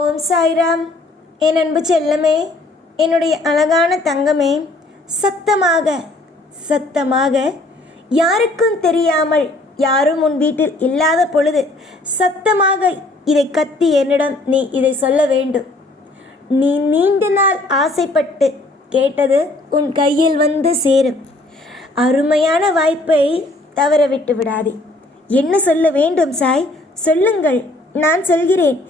ஓம் சாய்ராம். என் அன்பு செல்லமே, என்னுடைய அழகான தங்கமே, சத்தமாக சத்தமாக யாருக்கும் தெரியாமல், யாரும் உன் வீட்டில் இல்லாத பொழுது சத்தமாக இதை கத்தி என்னிடம் நீ இதை சொல்ல வேண்டும். நீ நீண்ட நாள் ஆசைப்பட்டு கேட்டது உன் கையில் வந்து சேரும். அருமையான வாய்ப்பை தவற விட்டு விடாதே. என்ன சொல்ல வேண்டும் சாய்? சொல்லுங்கள், நான் சொல்கிறேன்.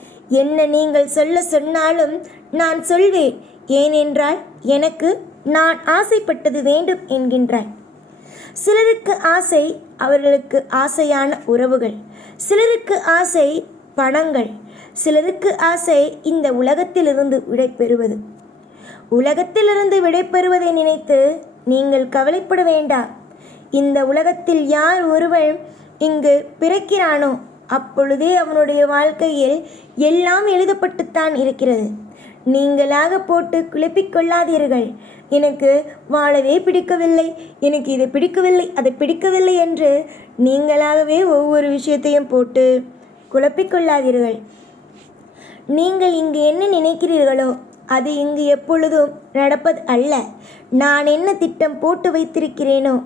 என்ன நீங்கள் சொல்ல சொன்னாலும் நான் சொல்வேன். ஏனென்றால் எனக்கு நான் ஆசைப்பட்டது வேண்டும் என்கின்றாய். சிலருக்கு ஆசை அவர்களுக்கு ஆசையான உறவுகள், சிலருக்கு ஆசை பணங்கள், சிலருக்கு ஆசை இந்த உலகத்திலிருந்து விடை பெறுவது. உலகத்திலிருந்து விடை பெறுவதை நினைத்து நீங்கள் கவலைப்பட வேண்டாம். இந்த உலகத்தில் யார் ஒருவன் இங்கு பிறக்கிறானோ அப்பொழுதே அவனுடைய வாழ்க்கையில் எல்லாம் எழுதப்பட்டுத்தான் இருக்கிறது. நீங்களாக போட்டு குழப்பிக்கொள்ளாதீர்கள். எனக்கு வாழவே பிடிக்கவில்லை, எனக்கு இதை பிடிக்கவில்லை, அதை பிடிக்கவில்லை என்று நீங்களாகவே ஒவ்வொரு விஷயத்தையும் போட்டு குழப்பிக்கொள்ளாதீர்கள். நீங்கள் இங்கு என்ன நினைக்கிறீர்களோ அது இங்கு எப்பொழுதும் நடப்பது அல்ல. நான் என்ன திட்டம் போட்டு வைத்திருக்கிறேனோ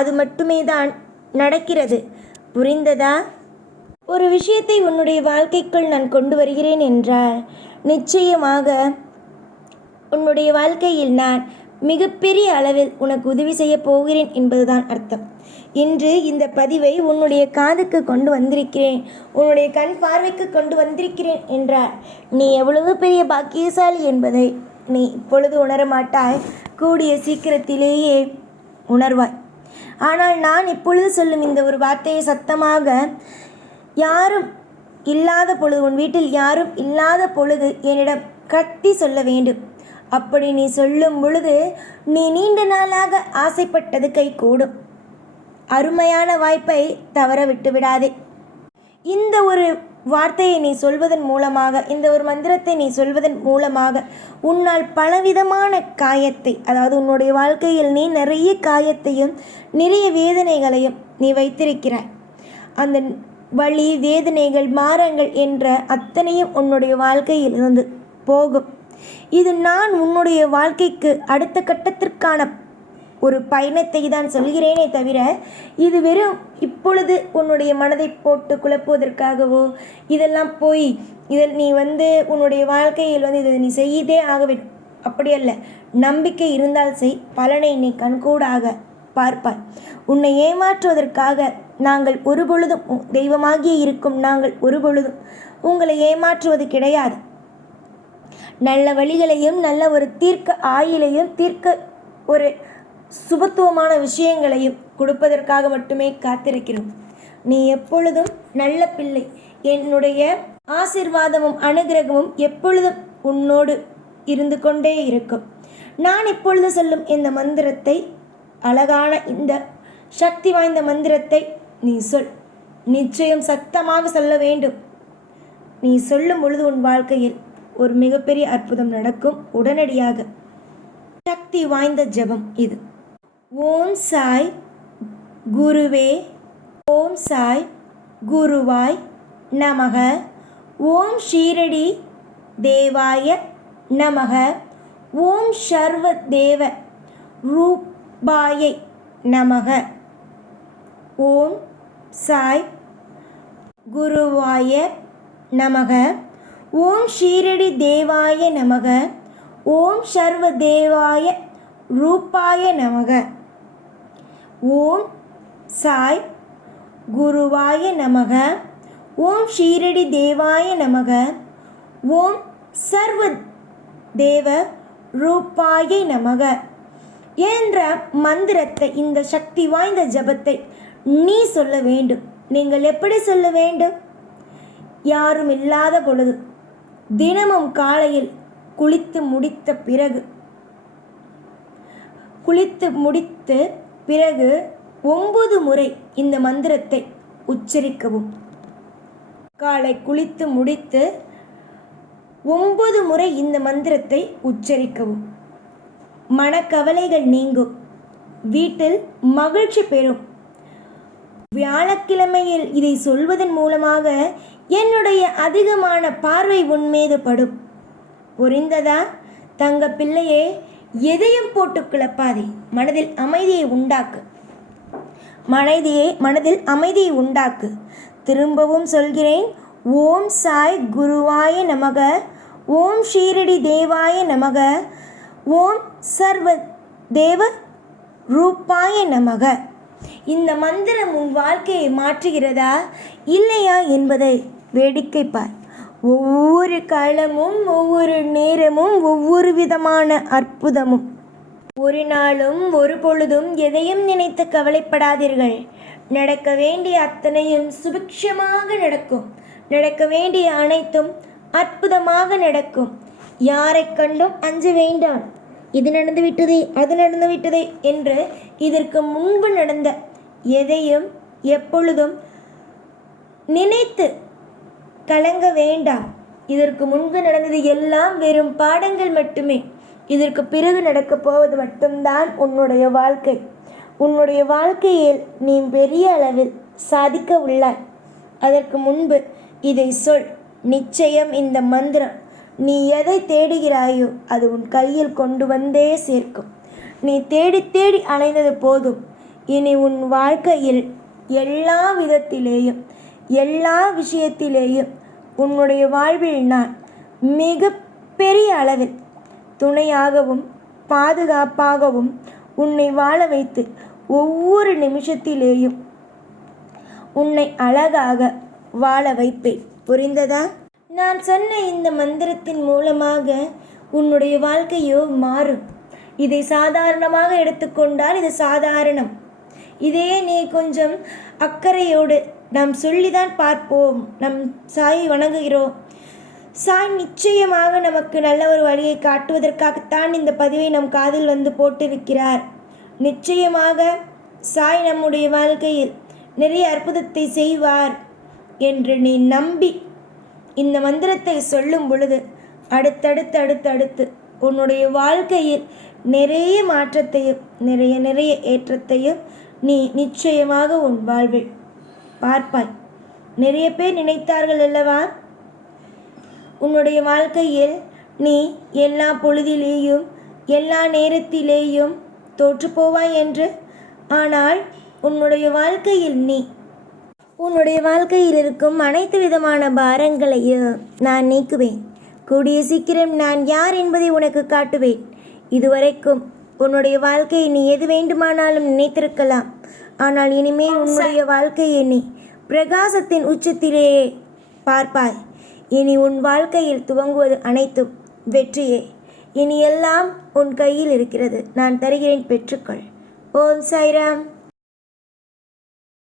அது மட்டுமே தான் நடக்கிறது. புரிந்ததா? ஒரு விஷயத்தை உன்னுடைய வாழ்க்கைக்குள் நான் கொண்டு வருகிறேன் என்றால் நிச்சயமாக உன்னுடைய வாழ்க்கையில் நான் மிகப்பெரிய அளவில் உனக்கு உதவி செய்ய போகிறேன் என்பதுதான் அர்த்தம். இன்று இந்த பதிவை உன்னுடைய காதுக்கு கொண்டு வந்திருக்கிறேன், உன்னுடைய கண் பார்வைக்கு கொண்டு வந்திருக்கிறேன் என்றால் நீ எவ்வளவு பெரிய பாக்கியசாலி என்பதை நீ இப்பொழுது உணரமாட்டாய், கூடிய சீக்கிரத்திலேயே உணர்வாய். ஆனால் நான் இப்பொழுது சொல்லும் இந்த ஒரு வார்த்தையை சத்தமாக யாரும் இல்லாத பொழுது, உன் வீட்டில் யாரும் இல்லாத பொழுது என்னிடம் கத்தி சொல்ல வேண்டும். அப்படி நீ சொல்லும் பொழுது நீ நீண்ட நாளாக ஆசைப்பட்டது கைகூடும். அருமையான வாய்ப்பை தவற விட்டு விடாதே. இந்த ஒரு வார்த்தையை நீ சொல்வதன் மூலமாக, இந்த ஒரு மந்திரத்தை நீ சொல்வதன் மூலமாக உன்னால் பலவிதமான காயத்தை, அதாவது உன்னுடைய வாழ்க்கையில் நீ நிறைய காயத்தையும் நிறைய வேதனைகளையும் நீ வைத்திருக்கிறாய். அந்த வலி, வேதனைகள், மாறங்கள் என்ற அத்தனையும் உன்னுடைய வாழ்க்கையில் இருந்து போகும். இது நான் உன்னுடைய வாழ்க்கைக்கு அடுத்த கட்டத்திற்கான ஒரு பயணத்தை தான் சொல்கிறேனே தவிர இது வெறும் இப்பொழுது உன்னுடைய மனதை போட்டு குழப்புவதற்காகவோ இதெல்லாம் போய் இதில் நீ உன்னுடைய வாழ்க்கையில் இதை நீ செய்தே ஆக வேண்டும், அப்படி அல்ல. நம்பிக்கை இருந்தால் செய், பலனை நீ கண்கூடாக பார்ப்பாய். உன்னை ஏமாற்றுவதற்காக நாங்கள் ஒருபொழுதும், தெய்வமாகிய இருக்கும் நாங்கள் ஒருபொழுதும் உங்களை ஏமாற்றுவது கிடையாது. நல்ல வழிகளையும் நல்ல ஒரு தீர்க்க ஆயிலையும் தீர்க்க ஒரு சுபத்துவமான விஷயங்களையும் கொடுப்பதற்காக மட்டுமே காத்திருக்கிறோம். நீ எப்பொழுதும் நல்ல பிள்ளை. என்னுடைய ஆசீர்வாதமும் அனுகிரகமும் எப்பொழுதும் உன்னோடு இருந்து கொண்டே இருக்கும். நான் இப்பொழுது சொல்லும் இந்த மந்திரத்தை, அழகான இந்த சக்தி வாய்ந்த மந்திரத்தை நீ சொல். நிச்சயம் சத்தமாக சொல்ல வேண்டும். நீ சொல்லும் பொழுது உன் வாழ்க்கையில் ஒரு மிகப்பெரிய அற்புதம் நடக்கும் உடனடியாக. சக்தி வாய்ந்த ஜெபம் இது. ஓம் சாய் குருவே, ஓம் சாய் குருவாய் நமக, ஓம் ஷீரடி தேவாய நமக, ஓம் சர்வ தேவ ரூபாயை நமக, ஓம் சாய் குருவாய நமக, ஓம் ஷீரடி தேவாய நமக, ஓம் சர்வ தேவாய ரூபாய நமக, ஓம் சாய் குருவாய நமக, ஓம் ஷீரடி தேவாய நமக, ஓம் சர்வ தேவ ரூபாய நமக என்ற மந்திரத்தை, இந்த சக்தி வாய்ந்த ஜபத்தை நீ சொல்ல வேண்டும். நீங்கள் எப்படி சொல்ல வேண்டும்? யாரும் இல்லாத பொழுது தினமும் காலையில் குளித்து முடித்த பிறகு 9 முறை இந்த மந்திரத்தை உச்சரிக்கவும். காலை குளித்து முடித்து 9 முறை இந்த மந்திரத்தை உச்சரிக்கவும். மனக்கவலைகள் நீங்கும், வீட்டில் மகிழ்ச்சி பெறும். வியாழக்கிழமையில் இதை சொல்வதன் மூலமாக என்னுடைய அதிகமான பார்வை உன்மீது படும். புரிந்ததா? தங்க பிள்ளையே, எதையும் போட்டு குழப்பாதே. மனதில் அமைதியை உண்டாக்கு. மனதில் அமைதியை உண்டாக்கு. திரும்பவும் சொல்கிறேன், ஓம் சாய் குருவாய நமக, ஓம் ஷீரடி தேவாய நமக, ஓம் சர்வ தேவ ரூபாய நமக. இந்த மந்திரம் உன் வாழ்க்கையை மாற்றுகிறதா இல்லையா என்பதை வேடிக்கை பார். ஒவ்வொரு காலமும், ஒவ்வொரு நேரமும், ஒவ்வொரு விதமான அற்புதமும். ஒரு நாளும் ஒரு பொழுதும் எதையும் நினைத்து கவலைப்படாதீர்கள். நடக்க வேண்டிய அத்தனையும் சுபிக்ஷமாக நடக்கும். நடக்க வேண்டிய அனைத்தும் அற்புதமாக நடக்கும். யாரை கண்டும் அஞ்ச வேண்டாம். இது நடந்து விட்டதே, அது நடந்து விட்டதே என்று இதற்கு முன்பு நடந்த எதையும் எப்பொழுதும் நினைத்து கலங்க வேண்டாம். இதற்கு முன்பு நடந்தது எல்லாம் வெறும் பாடங்கள் மட்டுமே. இதற்கு பிறகு நடக்கப் போவது மட்டும்தான் உன்னுடைய வாழ்க்கை. உன்னுடைய வாழ்க்கையில் நீ பெரிய அளவில் சாதிக்க உள்ளாய். அதற்கு முன்பு இதை சொல். நிச்சயம் இந்த மந்திரம் நீ எதை தேடுகிறாயோ அது உன் கையில் கொண்டு வந்தே சேர்க்கும். நீ தேடி தேடி அலைந்தது போதும். இனி உன் வாழ்க்கையில் எல்லா விதத்திலேயும், எல்லா விஷயத்திலேயும் உன்னுடைய வாழ்வில் நான் மிக பெரிய அளவில் துணையாகவும் பாதுகாப்பாகவும் உன்னை வாழ வைத்து ஒவ்வொரு நிமிஷத்திலேயும் உன்னை அழகாக வாழ வைப்பேன். புரிந்ததா? நான் சொன்ன இந்த மந்திரத்தின் மூலமாக உன்னுடைய வாழ்க்கையோ மாறும். இதை சாதாரணமாக எடுத்துக்கொண்டால் இது சாதாரணம். இதே நீ கொஞ்சம் அக்கறையோடு நாம் சொல்லிதான் பார்ப்போம், நம் சாயை வணங்குகிறோம், சாய் நிச்சயமாக நமக்கு நல்ல ஒரு வழியை காட்டுவதற்காகத்தான் இந்த பதிவை நம் காதில் வந்து போட்டிருக்கிறார். நிச்சயமாக சாய் நம்முடைய வாழ்க்கையில் நிறைய அற்புதத்தை செய்வார் என்று நீ நம்பி இந்த மந்திரத்தை சொல்லும் பொழுது அடுத்தடுத்து உன்னுடைய வாழ்க்கையில் நிறைய மாற்றத்தையும் நிறைய ஏற்றத்தையும் நீ நிச்சயமாக உன் வாழ்வில் பார்ப்பாய். நிறைய பேர் நினைத்தார்கள் அல்லவா, உன்னுடைய வாழ்க்கையில் நீ எல்லா பொழுதிலேயும் எல்லா நேரத்திலேயும் தோற்று போவாய் என்று. ஆனால் உன்னுடைய வாழ்க்கையில் இருக்கும் அனைத்து விதமான பாரங்களையும் நான் நீக்குவேன். கூடிய சீக்கிரம் நான் யார் என்பதை உனக்கு காட்டுவேன். இதுவரைக்கும் உன்னுடைய வாழ்க்கையை நீ எது வேண்டுமானாலும் நினைத்திருக்கலாம். ஆனால் இனிமேல் உன்னுடைய வாழ்க்கையை நீ பிரகாசத்தின் உச்சத்திலேயே பார்ப்பாய். இனி உன் வாழ்க்கையில் துவங்குவது அனைத்தும் வெற்றியே. இனி எல்லாம் உன் கையில் இருக்கிறது. நான் தருகிறேன், பெற்றுக்கொள். ஓம் சாய்ராம்.